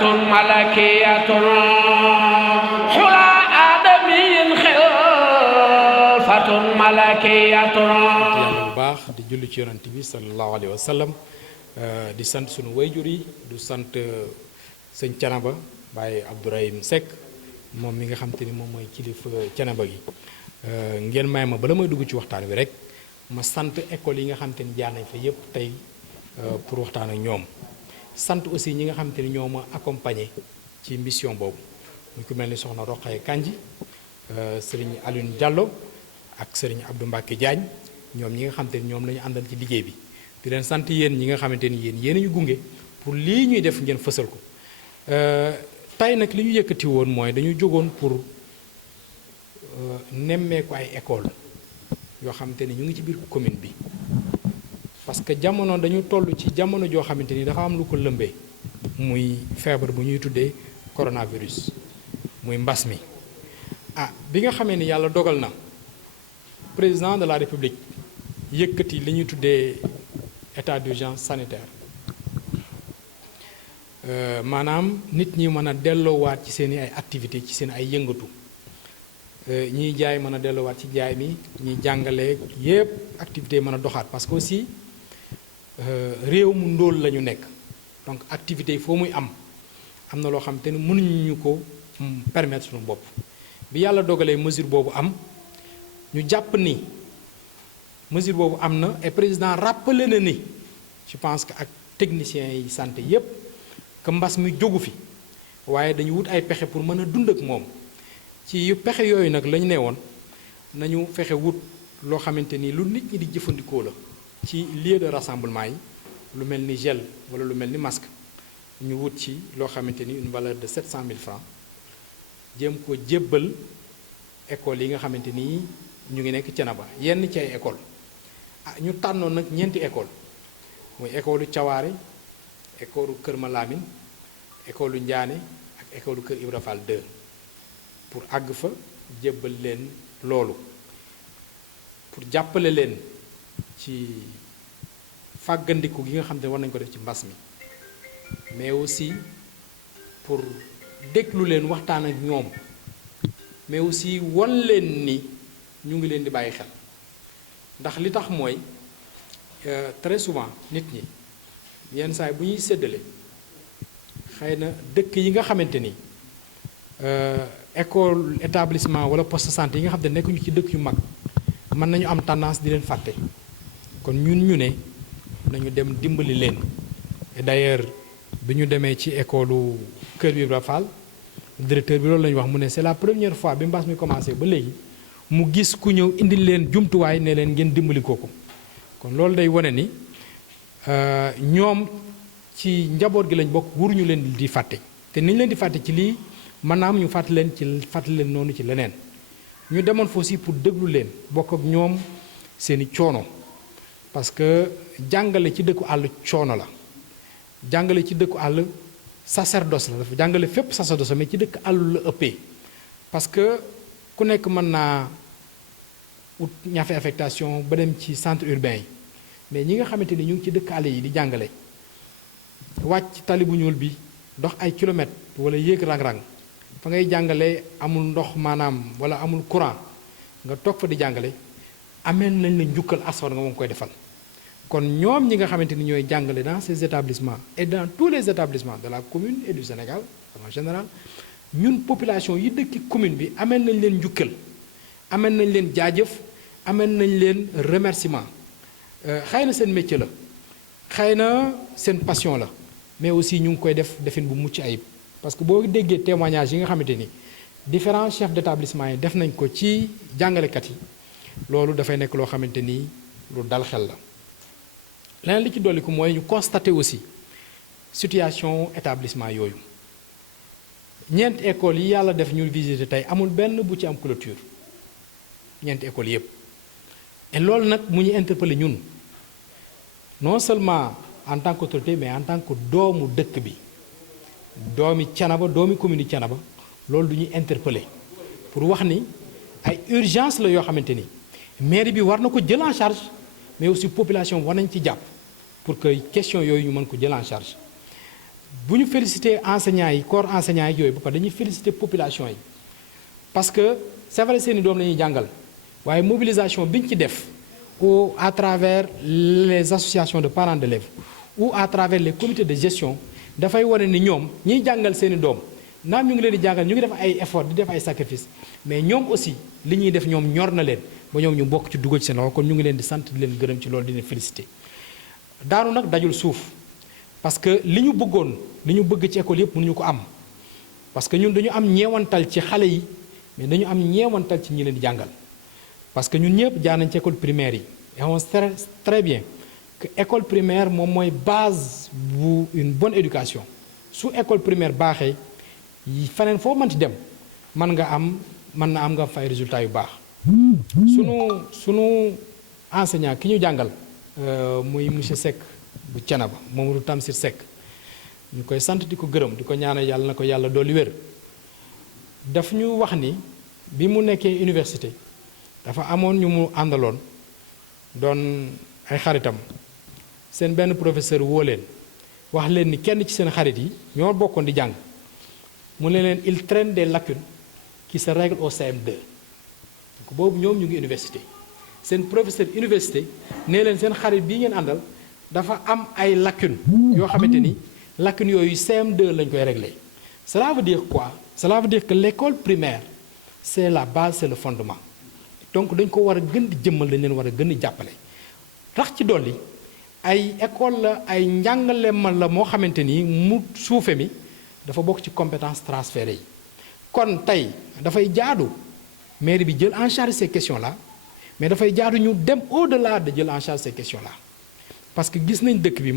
ملكية حلى آدمي خلفة ملكية yàlla bu baax di julli ci yonent bi sallallahu alayhi wa sallam di sant sunu wayjur yi du sant sëñ Canaba Baye Abdourahim Seck moom mi nga xam te ni moom mooy kilifa Canaba gi ngeen may ma bala may dugg ci waxtaan wi rek ma sant école yi nga xam te ni jaar nañ fa yépp tey pour waxtaan ak ñoom sant aussi ñi nga xam te ni ñoo ma accompagné ci mission boobu mu ku mel ni soxna Roqaye Kanji sëriñ Alioune Diallo ak sëriñ Abdou Mbacke Diagne ñoom ñi nga xam te ni ñoom la ñu àndal ci liggéey bi di leen sant yéen ñi nga xamante ni yéen ñu gunge pour lii ñuy def ngeen fësal ko tey nag li ñu yëkkati woon mooy dañu jógoon pour nemmeeku ay école yoo xamante ni ñu ngi ci biir commune bi parce que jamono dañu toll ci jamono joo xamante ni dafa am lu ko lëmbee muy feebar bu ñuy tuddee coronavirus muy mbas mi bi nga xamee ni yàlla dogal na président de la république yëkkati li ñuy tuddee état d'urgence sanitaire maanaam nit ñi mën a delloowaat ci seen i ay activité ci seen ay yëngatu ñiy jaay mën a delloowaat ci jaay mi ñiy jàngale yépp activité mën a doxaat parce que aussi réew mu ndóol la ñu nekk donc activité yi foo muy am na loo xam te ne mënuñu ko permettre suñu bopp bi yàlla dogalee mesure boobu am ñu jàpp ni mesure boobu am na et président rappelé na ni je pense que ak techniciens yi santé yépp que mbas mi jógu fi waaye dañu wut ay pexe pour mën a dund ak moom ci pexe yooyu nag lañu ne woon nañu fexe wut loo xamante ni lu nit ñi di jëfandikoo la ci lieu de rassemblement yi lu mel ni gel wala lu mel ni masque ñu wut ci loo xamante ni une valeur de 700 000 francs jéem ko jébbal école yi nga xamante ni ñu ngi nekk Thiénaba yenn ci ay école ñu tànnoon nag ñeenti école muy école Thiawaare école Kër Malamine école Ndiané ak école Kër Ibra Fall 2 pour àgg fa jébbal leen loolu pour jàppale leen ci fàggandiku gi nga xam ne war nañu ko def ci mbas mi mais aussi pour déglu leen waxtaan ak ñoom mais aussi won leen ni ñu ngi leen di bàyyi xel ndax li tax mooy très souvent nit ñi yenn saa yi bu ñuy séddale xëy na dëkk yi nga xamante ni école établissement wala poste de santé yi nga xam ne nekkuñu ci dëkk yu mag mën nañu am tendance di leen fàtte kon ñun ñu ne nañu dem dimbali leen et d'ailleurs bi ñu demee ci école Kër Ibra Fall directeur bi loolu la ñu wax mu ne c'est la première fois bi mbas mi commencé ba léegi mu gis ku ñëw indil leen jumtuwaay ne leen ngeen dimbali kooku kon loolu day wane ni ñoom ci njaboot gi lañ bokk waruñu leen di fàtte te niñ leen di fàtte ci lii maanaam ñu fàttali leen noonu ci leneen ñu demoon fa aussi pour déglu leen bokk ak ñoom seeni coono parce que jàngale ci dëkku àll coono la jàngale ci dëkku àll sacerdoce la dafa jàngale fépp sacerdoce mais ci dëkk àll la ëppee parce que ku nekk mën naa ut ñafe affectation ba dem ci centre urbain yi mais ñi nga xamante ni ñu ngi ci dëkk àll yi di jàngale wàcc tali bu ñuul bi dox ay kilomètres wala yéeg rang-rang fa ngay jàngale amul ndox maanaam wala amul courant nga toog fa di jàngale ameen nañ la njukkal asfar nga moom koy defal kon ñoom ñi nga xamante ni ñooy jàngale dans ces établissements et dans tous les établissements de la commune et du Sénégal en général ñun population yi dëkki commune bi ameen nañ leen njukkal ameen nañ leen jaajëf ameen nañ leen remerciement xëy na seen métier la xëy na seen passion la mais aussi ñu ngi koy def defin bu mucc ayib parce que boo déggee témoignage yi nga xamante ni différents chefs d'établissement yi def nañ ko ci jàngalekat yi loolu dafay nekk loo xamante ni lu dal xel la leneen li ci dolliku mooy ñu constater aussi situation établissement yooyu ñeenti écoles yi yàlla def ñu visiter tey amul benn bu ci am clôture ñeenti écoles yépp et loolu nag mu ñu interpeller ñun non seulement en tant qu'autorité mais en tant que doomu dëkk bi doomi Thiénaba doomi commune Thiénaba loolu du ñuy interpeller pour wax ni ay urgence la yoo xamante ni mairie bi war na ko jël en charge mais aussi population war nañ ci jàpp pour que question yooyu ñu mën ko jël en charge bu ñu féliciter enseignants yi corps enseignants yi yooyu ba pare dañuy féliciter population yi parce que c'est vrai seeni doom la ñuy jàngal waaye mobilisation bi ñu ci def ou à travers les associations de parents d'élèves ou à travers les comités de gestion dafay wane ni ñoom ñiy jàngal seeni doom naam ñu ngi leen di jàngal ñu ngi def ay effort di def ay sacrifice mais ñoom aussi li ñuy def ñoom ñor na leen ba ñoom ñu bokk ci dugal ci seen loxo kon ñu ngi leen di sant di leen gërëm ci loolu di leen féliciter daanu nag dajul suuf parce que li ñu bëggoon li ñu bëgg ci école yëpp mënuñu ko am parce que ñun dañu am ñeewantal ci xale yi mais dañu am ñeewantal ci ñi leen di jàngal parce que ñun ñëpp jaar nañ ci école primaire yi et on sait très bien que école primaire moom mooy base bu une bonne éducation su école primaire baaxee faneen foo mënti dem mën na am nga fay résultat yu baax sunu enseignant ki ñu jàngal muy monsieur Seck bu Thiénaba Mamadou Tamsir Seck ñu koy sant di ko gërëm di ko ñaanal yàlla na ko yàlla dolli wér daf ñu wax ni bi mu nekkee université dafa amoon ñu mu àndaloon doon ay xaritam seen benn professeur woo leen wax leen ni kenn ci seen xarit yi ñoo bokkoon di jàng mu ne leen il traîne des lacunes qui se règlent au CM2 donc boobu ñoom ñu ngi université seen professeur université nee leen seen xarit bii ngeen àndal dafa am ay lacunes yoo xamante ni lacunes yooyu CM2 lañ koy régler cela veut dire quoi cela veut dire que l'école primaire c'est la base c'est le fondement donc dañ ko war a gën di jëmmal dañ leen war a gën di jàppale tax ci dolli ay école la ay njàngaleem la moo xamante ni mu suufe mi dafa bokk ci compétences transférées yi kon tey dafay jaadu mairie bi jël en charge ces questions là mais dafay jaadu ñu dem au-delà de jël en charge ces questions là parce que gis nañ dëkk bi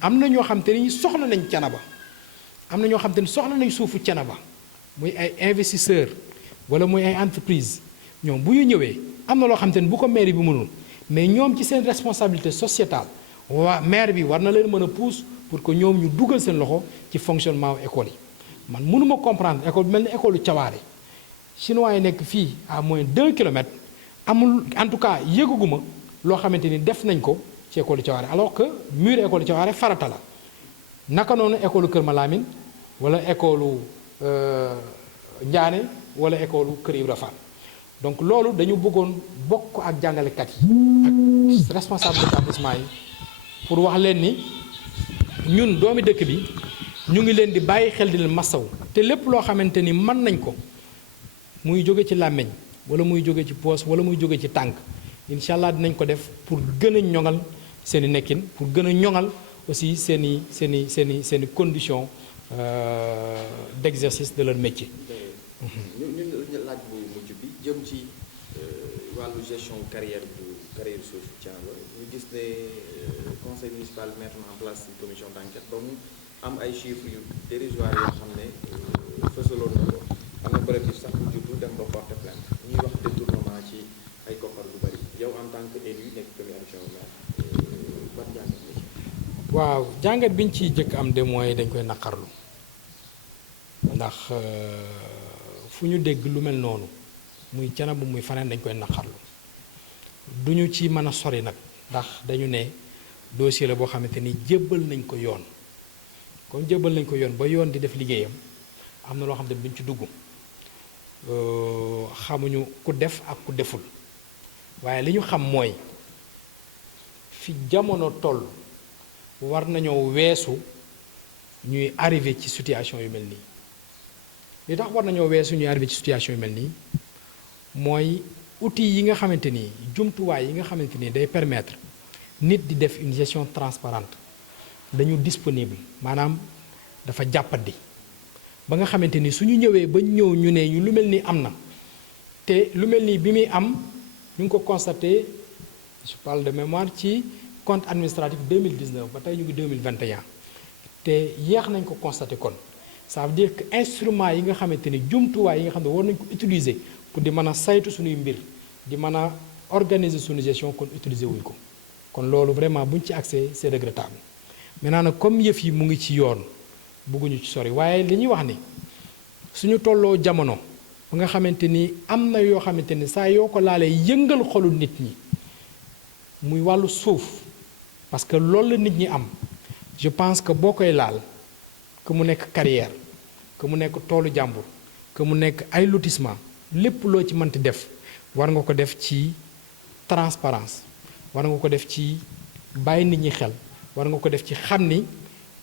am na ñoo xam te ni soxla nañ Thiénaba am na ñoo xam te ni soxla nañ suufu Thiénaba muy ay investisseurs wala muy ay entreprises ñoom bu ñu ñëwee am na loo xam te ni bu ko mairie bi mënul mais ñoom ci seen responsabilité sociétale waa maire bi war na leen mën a pousse pour que ñoom ñu dugal seen loxo ci fonctionnement école yi man mënuma comprendre école bi mel ni école u Thiawaare chinois yi nekk fii à moins 2 kilomètres amul en tout cas yëgaguma loo xamante ni def nañ ko ci école Thiawaare alors que mur école Thiawaare farata la naka noonu école Kër Malamine wala école Ndiané wala école Kër Ibra Fall donc loolu dañu bëggoon bokk ak jàngalekat yi ak responsable d'établissement yi pour wax leen ni ñun doomi dëkk bi ñu ngi leen di bàyyi xel di leen massaw te lépp loo xamante ni mën nañ ko muy jóge ci làmmiñ wala muy jóge ci poos wala muy jóge ci tànk incha allah dinañ ko def pour gën a ñoŋal seen i nekkin pour gën a ñoŋal aussi seen i conditions d'exercice de leur métier. ñu laaj bu mujj bi jëm ci wàllu gestion carrière suuf Thiénaba ñu gis ne conseil municipal mettre en place une commission d'enquête ba mu am ay chiffres yu dérisoires yoo xam ne fësaloon na ko am na bërëb bi sax mu juddu dem ba porter plainte ñuy wax détournement ci ay koppar lu bari yow en tant que élu nekk premier adjoint au maire ban jàngat la ci. waaw jàngat bi ñu ciy jëkk am de mooy dañ koy naqarlu ndax fu ñu dégg lu mel noonu muy Thiénaba muy faneen dañ koy naqarlu duñu ci mën a sori nag ndax dañu ne dossier la boo xamante ni jébbal nañ ko yoon comme jébbal nañ ko yoon ba yoon di def liggéeyam am na loo xam ne duñ ci dugg xamuñu ku def ak ku deful waaye li ñu xam mooy fi jamono toll war nañoo weesu ñuy arrivé ci situation yu mel nii li tax war nañoo weesu ñuy arrivé ci situation yu mel nii mooy outils yi nga xamante ni jumtuwaay yi nga xamante ni day permettre nit di def une gestion transparente dañu disponible maanaam dafa jàppandi ba nga xamante ni suñu ñëwee ba ñëw ñu ne ñu lu mel ni am na te lu mel ni bi muy am ñu ngi ko constaté je parle de mémoire ci compte administratif 2019 ba tey ñu ngi 2021 te yéex nañ ko constaté kon ça veut dire que instrument yi nga xamante ni jumtuwaay yi nga xam ne war nañ ko utiliser pour di mën a saytu suñuy mbir di mën a organiser suñu gestion kon utiliser wuñ ko kon loolu vraiment buñ ci accès c'est regrettable maintenant nag comme yëf yi mu ngi ci yoon bëgguñu ci sori waaye li ñuy wax ni suñu tolloo jamono ba nga xamante ni am na yoo xamante ni saa yoo ko laalee yëngal xolu nit ñi muy wàllu suuf parce que loolu la nit ñi am je pense que boo koy laal que mu nekk carrière que mu nekk toolu jàmbur que mu nekk ay lotissement lépp loo ci mënti def war nga ko def ci transparence war nga ko def ci bàyyi nit ñi xel war nga ko def ci xam ni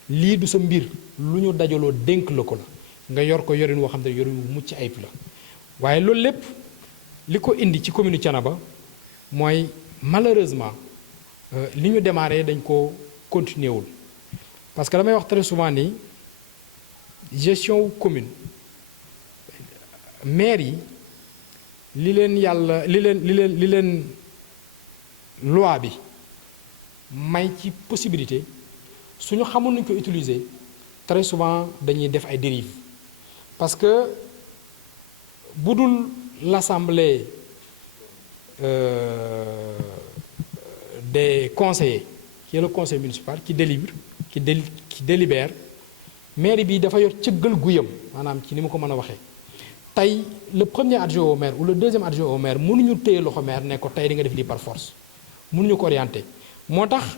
lii du sa mbir lu ñu dajaloo dénk la ko la nga yor ko yorin woo xam ne yorin wu mucc ayib la waaye loolu lépp li ko indi ci commune Thiénaba mooy malheureusement li ñu démarré dañ ko continuer wul parce que damay wax très souvent ni gestion wu commune maire yi li leen yàlla li leen loi bi may ci possibilité suñu xamul nuñ ko utiliser très souvent dañuy def ay dérives parce que bu dul l'assemblée des conseillers qui est le conseil municipal qui délibère maire bi dafa yor cëggal guyam maanaam ci ni ma ko mën a waxee tey le premier adjoint au maire ou le deuxième adjoint au maire mënuñu téye loxo maire ne ko tey di nga def lii par force mënuñu ko orienter moo tax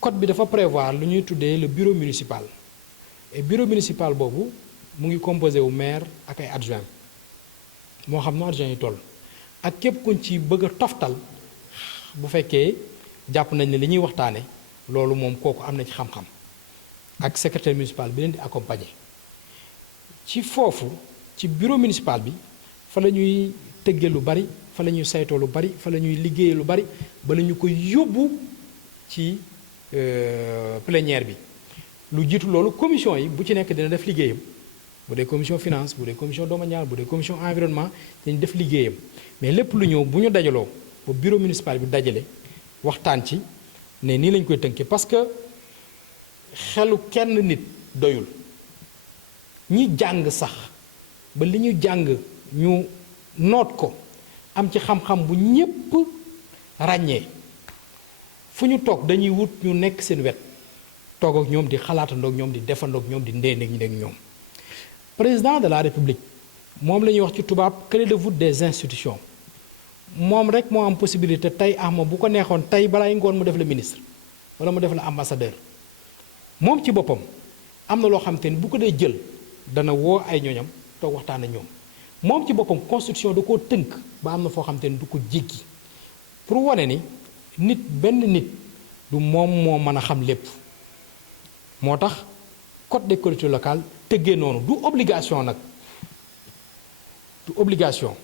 code bi dafa prévoir lu ñuy tuddee le bureau municipal et bureau municipal boobu mu ngi composé wu maire ak ay adjoint moo xam no adjoint yi toll ak képp kuñ ci bëgg a toftal bu fekkee jàpp nañ ne li ñuy waxtaane loolu moom kooku am na ci xam-xam ak secrétaire municipal bi leen di accompagner ci foofu ci bureau municipal bi fa la ñuy tëggee lu bari fa la ñuy saytoo lu bari fa la ñuy liggéeyee lu bari ba la ñu ko yóbbu ci plénière bi lu jiitu loolu commission yi bu ci nekk dina def liggéeyam bu dee commission finance bu dee commission domaniale bu dee commission environnement dañu def liggéeyam mais lépp lu ñëw bu ñu dajaloo ba bureau municipal bi dajale waxtaan ci ne nii lañ koy tënkee parce que xelu kenn nit doyul ñi jàng sax ba li ñu jàng ñu noot ko am ci xam-xam bu ñépp ràññee fu ñu toog dañuy wut ñu nekk seen wet toog ak ñoom di xalaatandoog ñoom di defandoog ñoom di ndéendeeg ñu nekk ñoom président de la république moom la ñuy wax ci tubaab clé de voûte des institutions moom rek moo am possibilité tey ama bu ko neexoon tey balaay ngoon mu def la ministre wala mu def la ambassadeur moom ci boppam am na loo xam te ni bu ko dee jël dana woo ay ñooñam toog waxtaan ak ñoom moom ci boppam constitution da koo tënk ba am na foo xam te ni du ko jéggi pour wane ni nit benn nit du moom moo mën a xam lépp moo tax code des collectivités locales tëggee noonu du obligation nag du obligation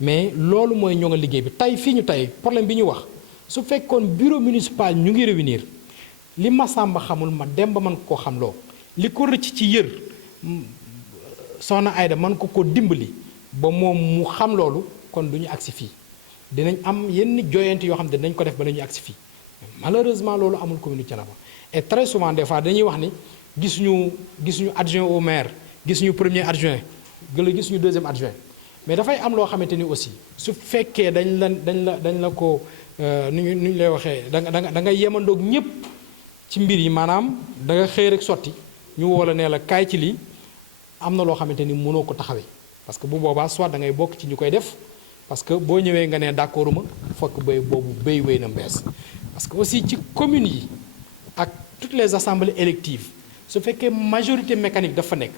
mais loolu mooy ñoo nga liggéey bi tey fii ñu tey problème bi ñu wax su fekkoon bureau municipal ñu ngi réunir li Masamba xamul ma Demba mën ko xam loo li ko rëcc ci yër soxna Ayda mën ko dimbali ba moom mu xam loolu kon du ñu agsi fii dinañ am yenn joyante yoo xam ne dinañ ko def ba nañu agsi fii malheureusement loolu amul commune Thiénaba et très souvent des fois dañuy wax ni gisuñu adjoint au maire gisuñu premier adjoint gisuñu deuxième adjoint mais dafay am loo xamante ni aussi su fekkee dañ la ko nu ñu lay waxee da nga yemandoog ñépp ci mbir yi maanaam da nga xëy rek sotti ñu woo la nee la kaay ci lii am na loo xamante ni mënoo ko taxawee parce que bu boobaa soit da ngay bokk ci ñu koy def parce que boo ñëwee nga ne d'accord ma fokk béy boobu béy wéy na mbees parce que aussi ci communes yi ak toutes les assemblées électives su fekkee majorité mécanique dafa nekk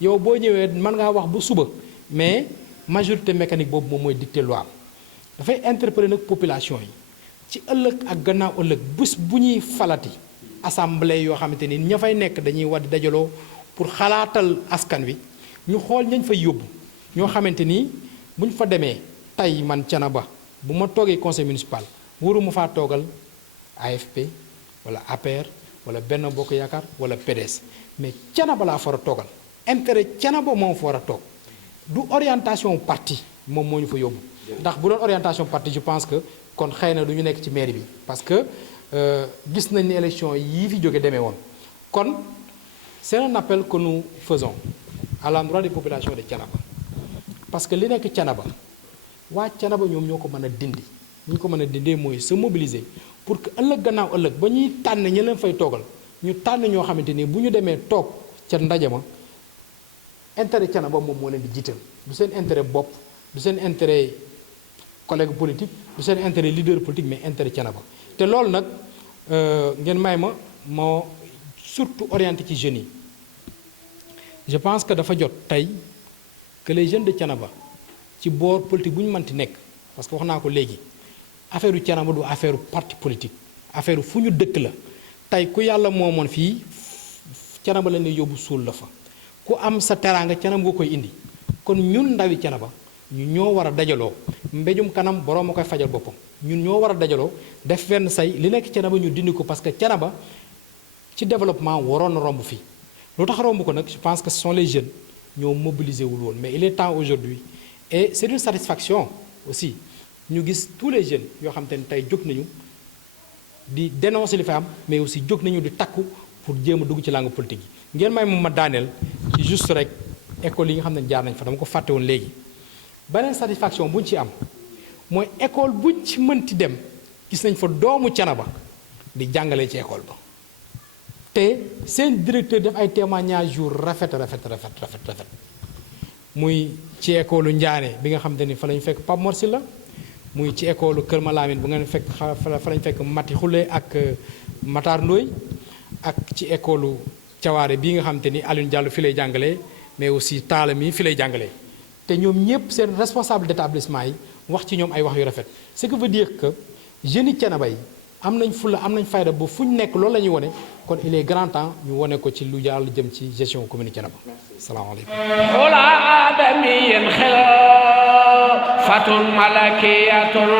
yow boo ñëwee mën ngaa wax bu suba mais majorité mécanique boobu moom mooy dicter loi dafay interpeller nag population yi ci ëllëg ak gannaaw ëllëg bés bu ñuy falati assemblée yoo xamante ni ña fay nekk dañuy war di dajaloo pour xalaatal askan wi ñu xool ñañ fay yóbbu ñoo xamante ni bu ñu fa demee tey man Thiénaba bu ma toogee conseil municipal waruma faa toogal AFP wala APR wala Benno Bokk Yaakaar wala PDS mais Thiénaba laa fa war a toogal intérêt Thiénaba moom fa war a toog du orientation parti moom moo ñu fa yóbbu ndax bu doon orientation parti je pense que kon xëy na du ñu nekk ci mairie bi parce que gis nañ ni élection yii fi jóge demee woon kon c'est un appel que nous faisons à l'endroit des populations de Thiénaba parce que li nekk Thiénaba waa Thiénaba ñoom ñoo ko mën a dindi ni ñu ko mën a dindee mooy se mobiliser pour que ëllëg gannaaw ëllëg ba ñuy tànn ñi leen fay toogal ñu tànn ñoo xamante ni bu ñu demee toog ca ndaje ma intérêt Thiénaba moom moo leen di jiital du seen intérêt bopp du seen intérêt collègue politique du seen intérêt leader politique mais intérêt Thiénaba te loolu nag ngeen may ma moo surtout orienté ci jeunes yi je pense que dafa jot tey que les jeunes de Thiénaba ci boor politique bu ñu mënti nekk parce que wax naa ko léegi affaire u Thiénaba du affaire u parti politique affaire fu ñu dëkk la tey ku yàlla moomoon fii Thiénaba la ne yóbbu suul la fa ku am sa teraanga Thiénaba nga koy indi kon ñun ndawi Thiénaba ñu ñoo war a dajaloo mbéjum kanam borom a koy fajal boppam ñun ñoo war a dajaloo def benn say li nekk Thiénaba ñu dindi ko parce que Thiénaba ci développement waroon na romb fii lu tax romb ko nag je pense que ce sont les jeunes ñoo mobilisé wul woon mais il est temps aujourd'hui et c'est une satisfaction aussi ñu gis tous les jeunes yoo xam te ne tey jóg nañu di dénoncer li fi am mais aussi jóg nañu di takku pour jéem a dugg ci langue politique yi ngeen may moom ma daaneel ci juste rek école yi nga xam ne jaar nañ fa dama ko fàtte woon léegi beneen satisfaction bu ñu ci am mooy école buñ ci mënti dem gis nañ fa doomu Thiénaba di jàngale ci école ba te seen directeur def ay témoignages yu rafet muy ci école Ndiané bi nga xam te ni fa lañ fekk Pape Mor Sylla muy ci école Kër Malamine bu ngeen fekk fa lañ fekk Mati Khoule ak Matar Ndoye ak ci école Thiawaare bii nga xam te ni Alioune Diallo fi lay jàngalee mais aussi Talla mi fi lay jàngalee te ñoom ñëpp seen responsable d'établissement yi wax ci ñoom ay wax yu rafet ce qui veut dire que jeunes yi Thiénaba yi am nañ fulla am nañ fayda ba fu ñu nekk loolu la ñuy wone kon il est grand temps ñu wone ko ci lu jàll jëm ci gestion commune Thiénaba salaamaaleykum xula aadamiyin xel fatun malakiyatun